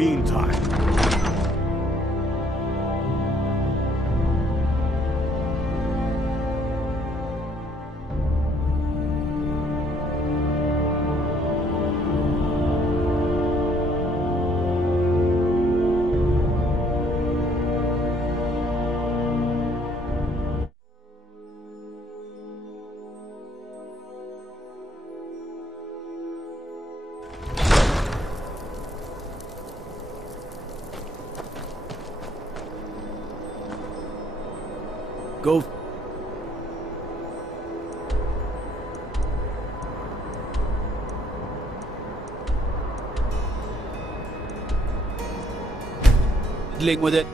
meantime. Go. Dealing with it.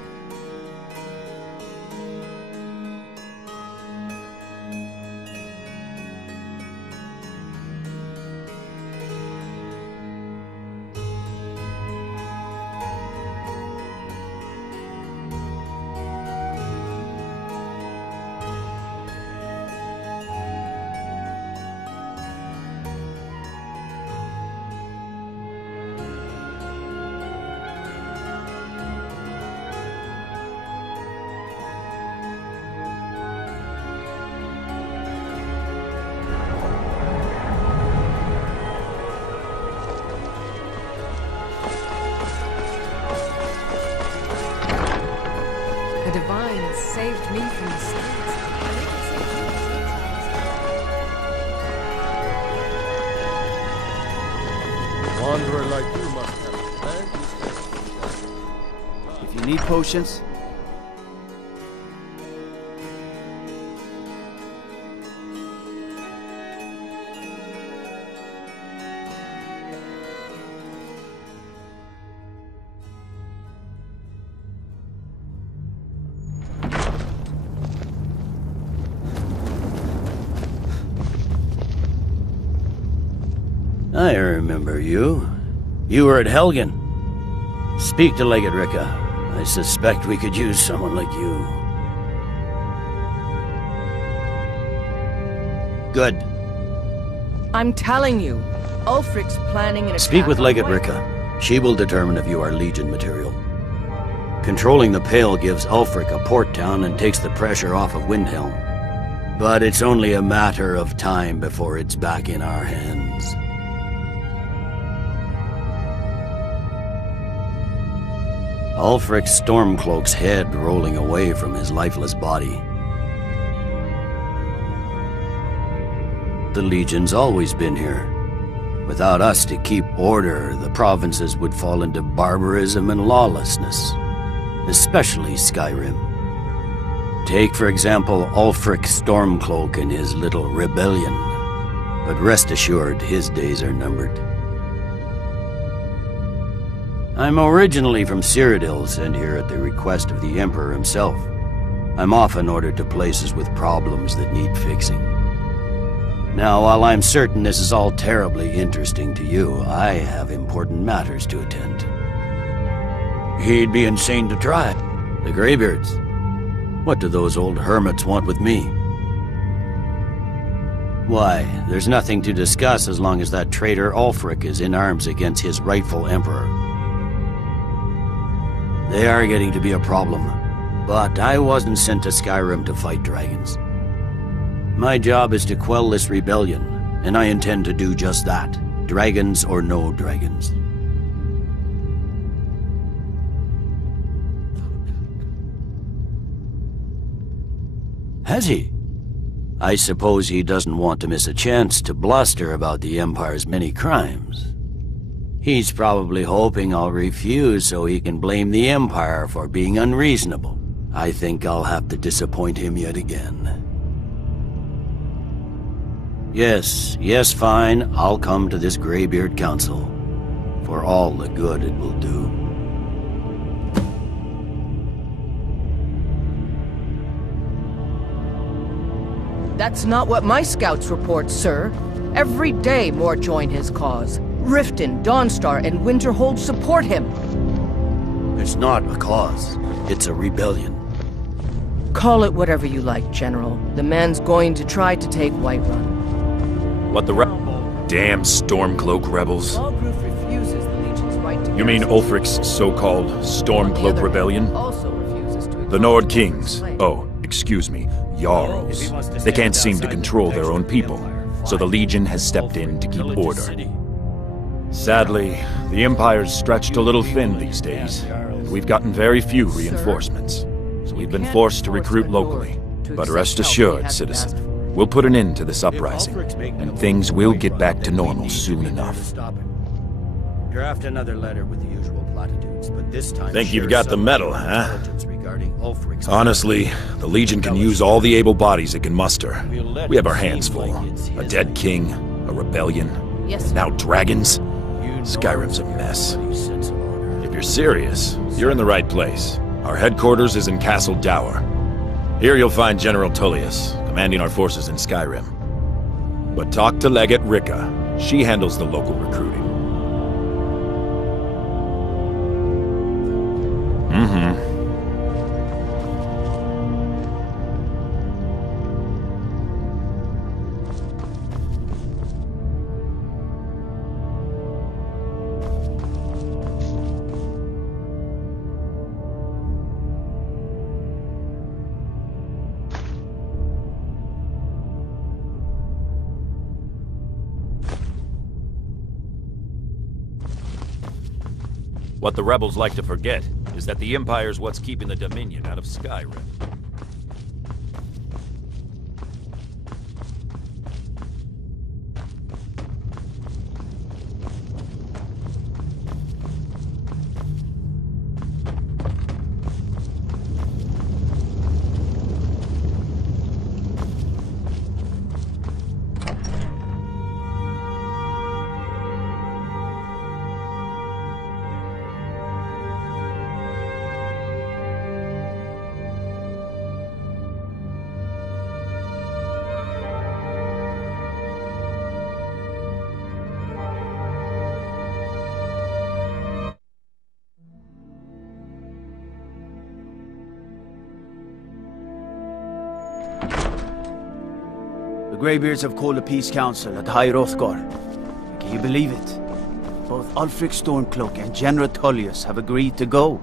The Divine saved me from the streets. A wanderer like you must have plenty. If you need potions, I remember you. You were at Helgen. Speak to Legate Ricka. I suspect we could use someone like you. Good. I'm telling you, Ulfric's planning an attack. Speak with on Legate White- Ricka. She will determine if you are Legion material. Controlling the Pale gives Ulfric a port town and takes the pressure off of Windhelm. But it's only a matter of time before it's back in our hands. Ulfric's Stormcloak's head rolling away from his lifeless body. The Legion's always been here. Without us to keep order, the provinces would fall into barbarism and lawlessness. Especially Skyrim. Take, for example, Ulfric Stormcloak and his little rebellion. But rest assured, his days are numbered. I'm originally from Cyrodiil, sent here at the request of the Emperor himself. I'm often ordered to places with problems that need fixing. Now, while I'm certain this is all terribly interesting to you, I have important matters to attend. He'd be insane to try. The Greybeards. What do those old hermits want with me? Why, there's nothing to discuss as long as that traitor Ulfric is in arms against his rightful emperor. They are getting to be a problem, but I wasn't sent to Skyrim to fight dragons. My job is to quell this rebellion, and I intend to do just that, dragons or no dragons. Has he? I suppose he doesn't want to miss a chance to bluster about the Empire's many crimes. He's probably hoping I'll refuse so he can blame the Empire for being unreasonable. I think I'll have to disappoint him yet again. Yes, fine. I'll come to this Greybeard Council. For all the good it will do. That's not what my scouts report, sir. Every day more join his cause. Riften, Dawnstar, and Winterhold support him. It's not a cause. It's a rebellion. Call it whatever you like, General. The man's going to try to take Whiterun. What the Damn Stormcloak rebels. Lawproof refuses the Legion's right You mean Ulfric's so-called Stormcloak Rebellion? The Nord Kings. Oh, excuse me, Jarls. They can't seem to control their own people, so the Legion has stepped in to keep order. Sadly, the Empire's stretched a little thin these days. We've gotten very few reinforcements, so we've been forced to recruit locally. But rest assured, citizen, we'll put an end to this uprising, and things will get back to normal soon enough. Draft another letter with the usual platitudes, but this time... Think you've got the medal, huh? Honestly, the Legion can use all the able bodies it can muster. We have our hands full. A dead king, a rebellion, and now dragons? Skyrim's a mess. If you're serious, you're in the right place. Our headquarters is in Castle Dower. Here you'll find General Tullius, commanding our forces in Skyrim. But talk to Legate Rika. She handles the local recruiting. What the rebels like to forget is that the Empire's what's keeping the Dominion out of Skyrim. The Greybeards have called a peace council at High Hrothgar. Can you believe it? Both Ulfric Stormcloak and General Tullius have agreed to go.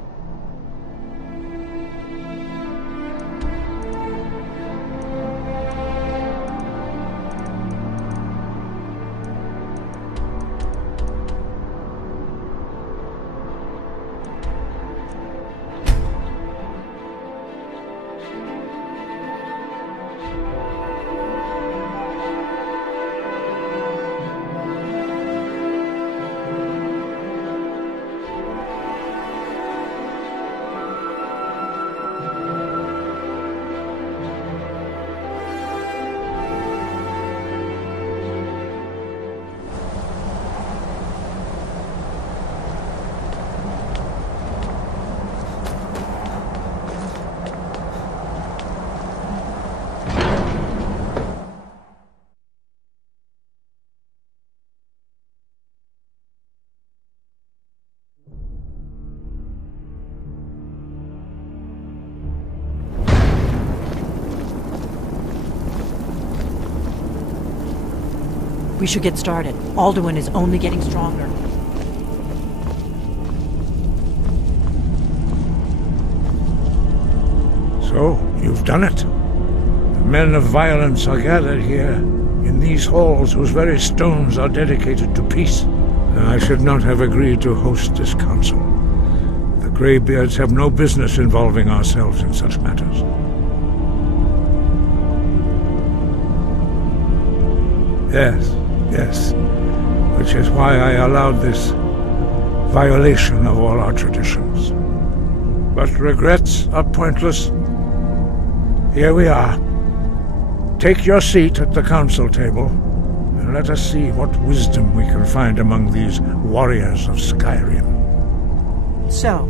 We should get started. Alduin is only getting stronger. So, you've done it. The men of violence are gathered here, in these halls whose very stones are dedicated to peace. I should not have agreed to host this council. The Greybeards have no business involving ourselves in such matters. Yes. Which is why I allowed this violation of all our traditions. But regrets are pointless. Here we are. Take your seat at the council table, and let us see what wisdom we can find among these warriors of Skyrim. So,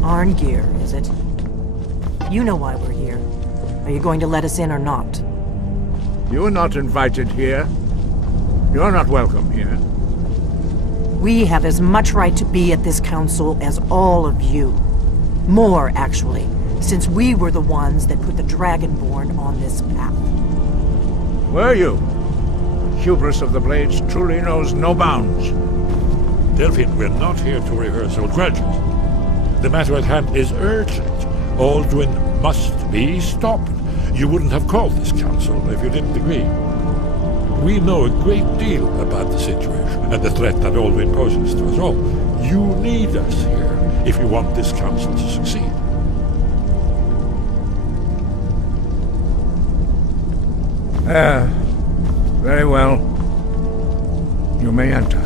Arngeir, is it? You know why we're here. Are you going to let us in or not? You're not invited here. You're not welcome here. We have as much right to be at this council as all of you. More, actually, since we were the ones that put the Dragonborn on this path. Were you? The hubris of the Blades truly knows no bounds. Delphine, we're not here to rehearse old grudges. The matter at hand is urgent. Alduin must be stopped. You wouldn't have called this council if you didn't agree. We know a great deal about the situation and the threat that Alduin poses to us all. You need us here if you want this council to succeed. Very well. You may enter.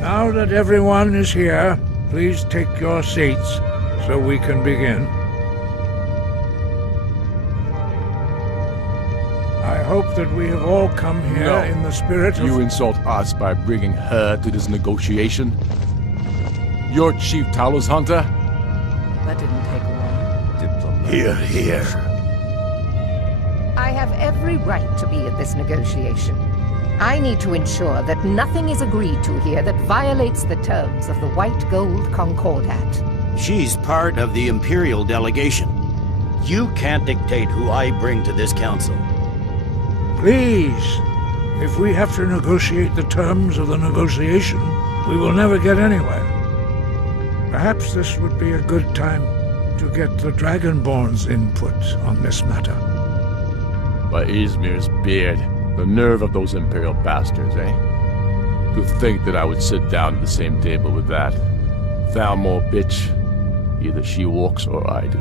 Now that everyone is here, please take your seats so we can begin. I hope that we have all come here in the spirit of... You insult us by bringing her to this negotiation? You're Chief Talos Hunter? That didn't take long. Hear, hear. I have every right to be at this negotiation. I need to ensure that nothing is agreed to here that violates the terms of the White Gold Concordat. She's part of the Imperial delegation. You can't dictate who I bring to this council. Please, if we have to negotiate the terms of the negotiation, we will never get anywhere. Perhaps this would be a good time to get the Dragonborn's input on this matter. By Izmir's beard. The nerve of those Imperial bastards, eh? To think that I would sit down at the same table with that. Thalmor bitch. Either she walks or I do.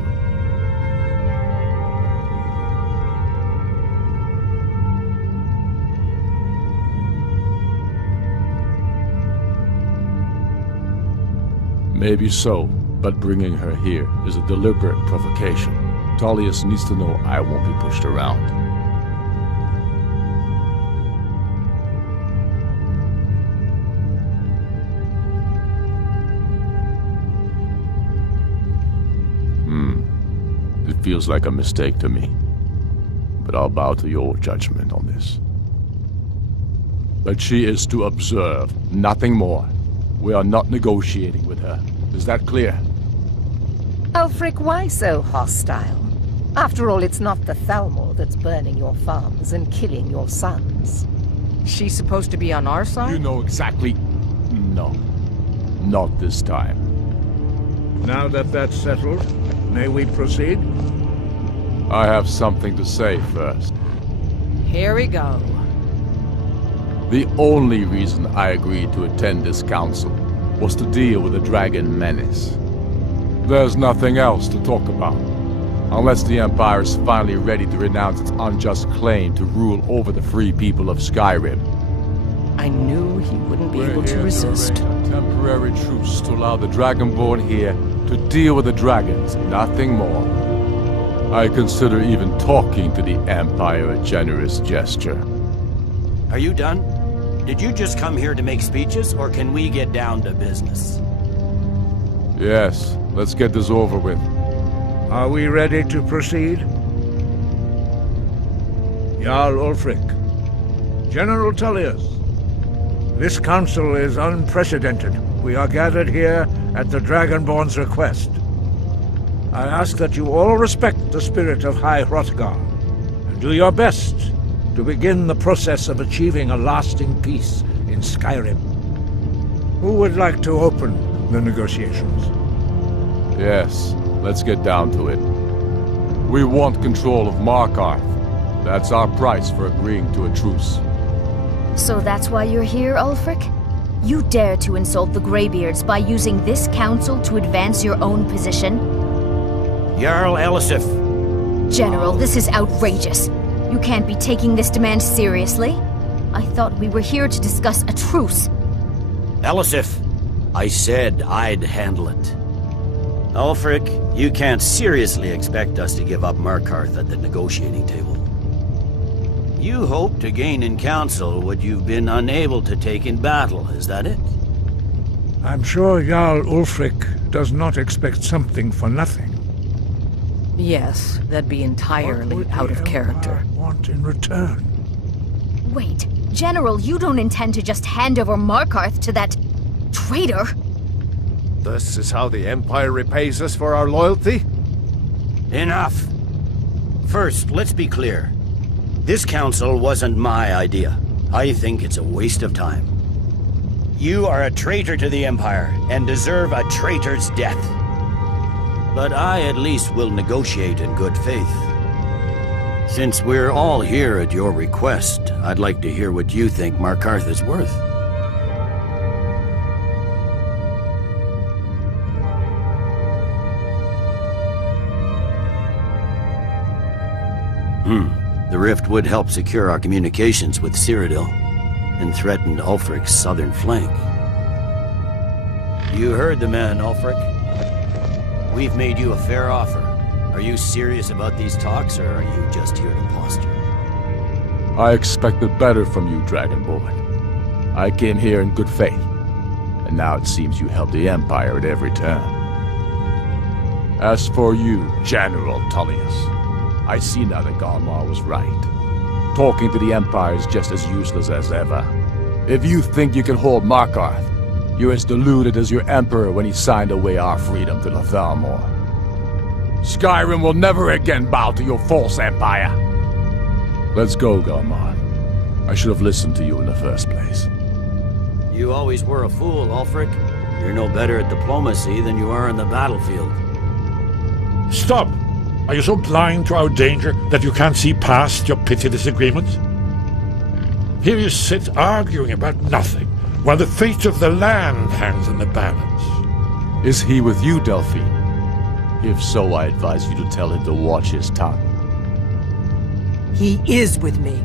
Maybe so, but bringing her here is a deliberate provocation. Tullius needs to know I won't be pushed around. It feels like a mistake to me, but I'll bow to your judgment on this. But she is to observe, nothing more. We are not negotiating with her. Is that clear? Ulfric, why so hostile? After all, it's not the Thalmor that's burning your farms and killing your sons. She's supposed to be on our side? You know exactly... No. Not this time. Now that that's settled, may we proceed? I have something to say first. Here we go. The only reason I agreed to attend this council was to deal with the dragon menace. There's nothing else to talk about, unless the Empire is finally ready to renounce its unjust claim to rule over the free people of Skyrim. I knew he wouldn't be able to resist. To arrange a temporary truce to allow the Dragonborn here to deal with the dragons, nothing more. I consider even talking to the Empire a generous gesture. Are you done? Did you just come here to make speeches, or can we get down to business? Yes, let's get this over with. Are we ready to proceed? Jarl Ulfric, General Tullius, this council is unprecedented. We are gathered here at the Dragonborn's request. I ask that you all respect the spirit of High Hrothgar, and do your best to begin the process of achieving a lasting peace in Skyrim. Who would like to open the negotiations? Yes, let's get down to it. We want control of Markarth. That's our price for agreeing to a truce. So that's why you're here, Ulfric? You dare to insult the Greybeards by using this council to advance your own position? Jarl Elisif. General, this is outrageous. You can't be taking this demand seriously. I thought we were here to discuss a truce. Elisif, I said I'd handle it. Ulfric, you can't seriously expect us to give up Markarth at the negotiating table. You hope to gain in council what you've been unable to take in battle, is that it? I'm sure Jarl Ulfric does not expect something for nothing. Yes, that'd be entirely out of character. What would the Empire want in return? Wait, General, you don't intend to just hand over Markarth to that traitor? This is how the Empire repays us for our loyalty? Enough! First, let's be clear. This council wasn't my idea. I think it's a waste of time. You are a traitor to the Empire, and deserve a traitor's death. But I at least will negotiate in good faith. Since we're all here at your request, I'd like to hear what you think Markarth is worth. The rift would help secure our communications with Cyrodiil, and threatened Ulfric's southern flank. You heard the man, Ulfric. We've made you a fair offer. Are you serious about these talks, or are you just here to posture? I expected better from you, Dragonborn. I came here in good faith, and now it seems you help the Empire at every turn. As for you, General Tullius, I see now that Galmar was right. Talking to the Empire is just as useless as ever. If you think you can hold Markarth, you're as deluded as your Emperor when he signed away our freedom to the Thalmor. Skyrim will never again bow to your false empire. Let's go, Galmar. I should have listened to you in the first place. You always were a fool, Ulfric. You're no better at diplomacy than you are in the battlefield. Stop! Are you so blind to our danger that you can't see past your petty disagreements? Here you sit arguing about nothing, while the fate of the land hangs in the balance. Is he with you, Delphine? If so, I advise you to tell him to watch his tongue. He is with me.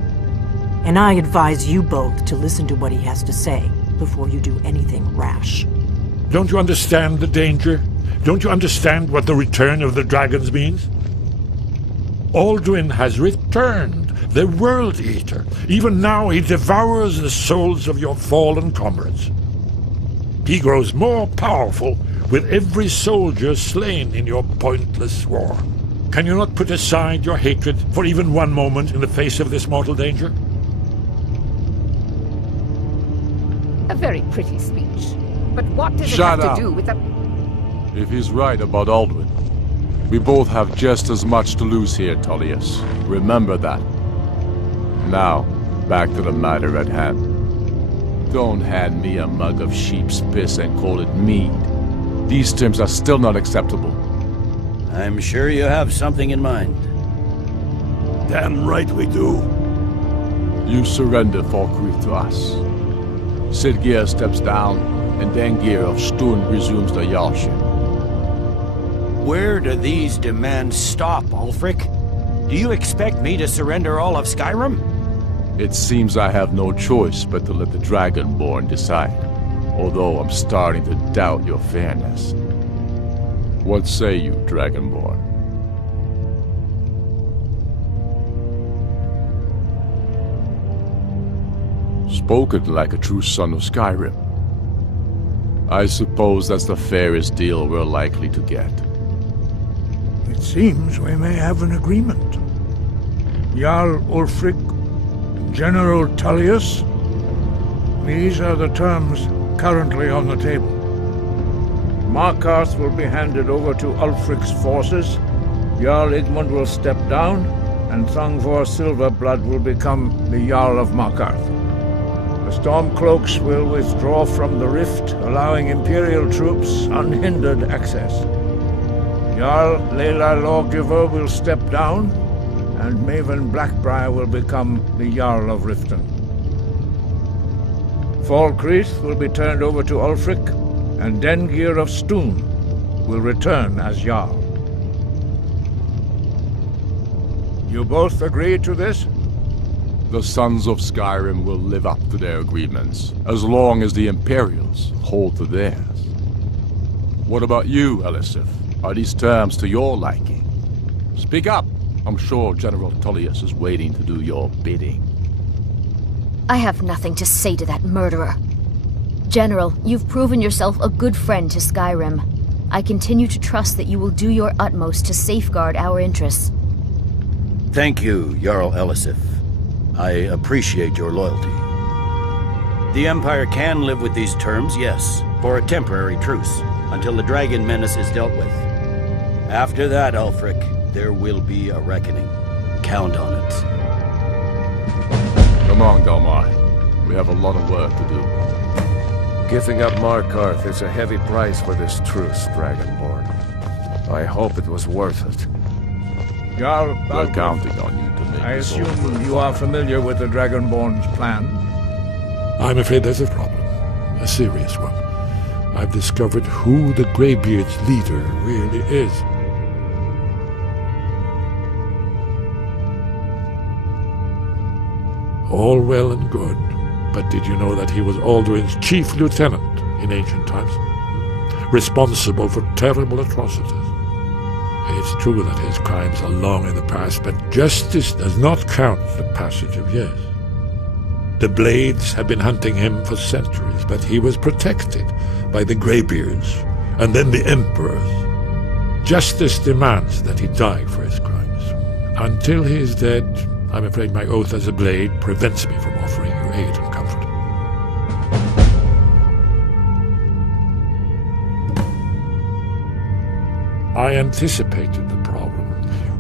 And I advise you both to listen to what he has to say before you do anything rash. Don't you understand the danger? Don't you understand what the return of the dragons means? Alduin has returned, the World Eater. Even now he devours the souls of your fallen comrades. He grows more powerful with every soldier slain in your pointless war. Can you not put aside your hatred for even one moment in the face of this mortal danger? A very pretty speech. But what does Shut it have up. to do with the... If he's right about Alduin, we both have just as much to lose here, Tullius. Remember that. Now, back to the matter at hand. Don't hand me a mug of sheep's piss and call it mead. These terms are still not acceptable. I'm sure you have something in mind. Damn right we do. You surrender Falkreath to us. Sidgeir steps down, and Dengir of Sturn resumes the Jarlship. Where do these demands stop, Ulfric? Do you expect me to surrender all of Skyrim? It seems I have no choice but to let the Dragonborn decide, although I'm starting to doubt your fairness. What say you, Dragonborn? Spoken like a true son of Skyrim. I suppose that's the fairest deal we're likely to get. It seems we may have an agreement. Jarl Ulfric, General Tullius, these are the terms currently on the table. Markarth will be handed over to Ulfric's forces, Jarl Igmund will step down, and Thangvor Silverblood will become the Jarl of Markarth. The Stormcloaks will withdraw from the rift, allowing Imperial troops unhindered access. Jarl Leila Lawgiver will step down, and Maven Blackbriar will become the Jarl of Riften. Falkreath will be turned over to Ulfric, and Dengir of Sturn will return as Jarl. You both agree to this? The Sons of Skyrim will live up to their agreements, as long as the Imperials hold to theirs. What about you, Elisif? Are these terms to your liking? Speak up! I'm sure General Tullius is waiting to do your bidding. I have nothing to say to that murderer. General, you've proven yourself a good friend to Skyrim. I continue to trust that you will do your utmost to safeguard our interests. Thank you, Jarl Elisif. I appreciate your loyalty. The Empire can live with these terms, yes, for a temporary truce, until the dragon menace is dealt with. After that, Ulfric, there will be a reckoning. Count on it. Come on, Delmar. We have a lot of work to do. Giving up Markarth is a heavy price for this truce, Dragonborn. I hope it was worth it. Jarl, we're counting on you to make I this all assume work. you are familiar with the Dragonborn's plan? I'm afraid there's a problem. A serious one. I've discovered who the Greybeard's leader really is. All well and good, but did you know that he was Aldrin's chief lieutenant in ancient times? Responsible for terrible atrocities. It's true that his crimes are long in the past, but justice does not count the passage of years. The Blades have been hunting him for centuries, but he was protected by the Greybeards, and then the Emperors. Justice demands that he die for his crimes. Until he is dead, I'm afraid my oath as a Blade prevents me from offering you aid and comfort. I anticipated the problem.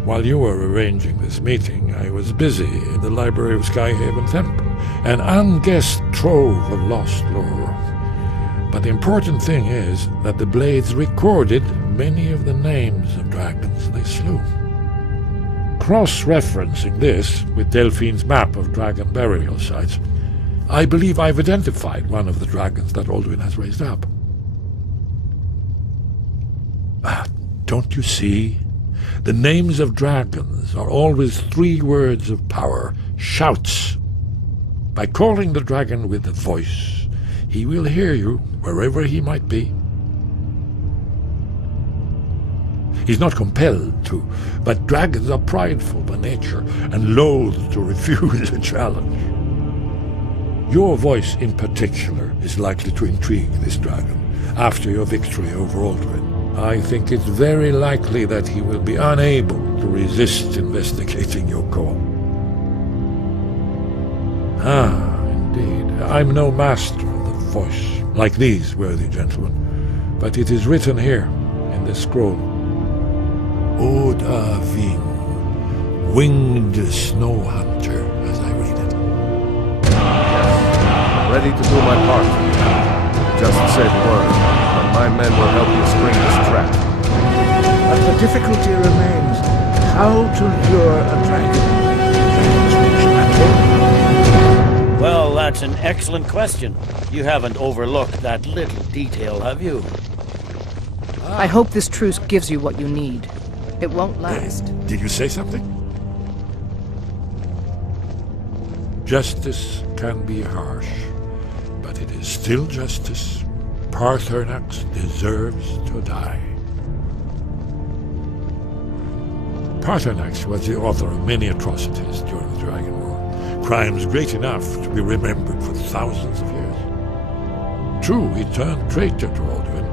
While you were arranging this meeting, I was busy in the library of Skyhaven Temple, an unguessed trove of lost lore. But the important thing is that the Blades recorded many of the names of dragons they slew. Cross-referencing this with Delphine's map of dragon burial sites, I believe I've identified one of the dragons that Alduin has raised up. Don't you see? The names of dragons are always 3 words of power, shouts. By calling the dragon with a voice, he will hear you wherever he might be. He's not compelled to, but dragons are prideful by nature and loath to refuse a challenge. Your voice in particular is likely to intrigue this dragon after your victory over Aldrin. I think it's very likely that he will be unable to resist investigating your call. Ah, indeed. I'm no master of the voice, like these worthy gentlemen, but it is written here in this scroll. Oda Ving, winged snow hunter, as I read it. Ready to do my part. Just say the word, and my men will help you spring this trap. But the difficulty remains how to lure a dragon. Well, that's an excellent question. You haven't overlooked that little detail, have you? I hope this truce gives you what you need. It won't last. Did you say something? Justice can be harsh, but it is still justice. Paarthurnax deserves to die. Paarthurnax was the author of many atrocities during the Dragon War, crimes great enough to be remembered for thousands of years. True, he turned traitor to Alduin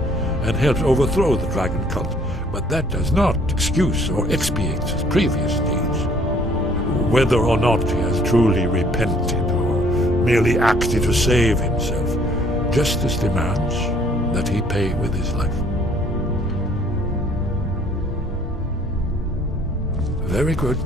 and helped overthrow the dragon cult, but that does not excuse or expiate his previous deeds. Whether or not he has truly repented or merely acted to save himself, justice demands that he pay with his life. Very good.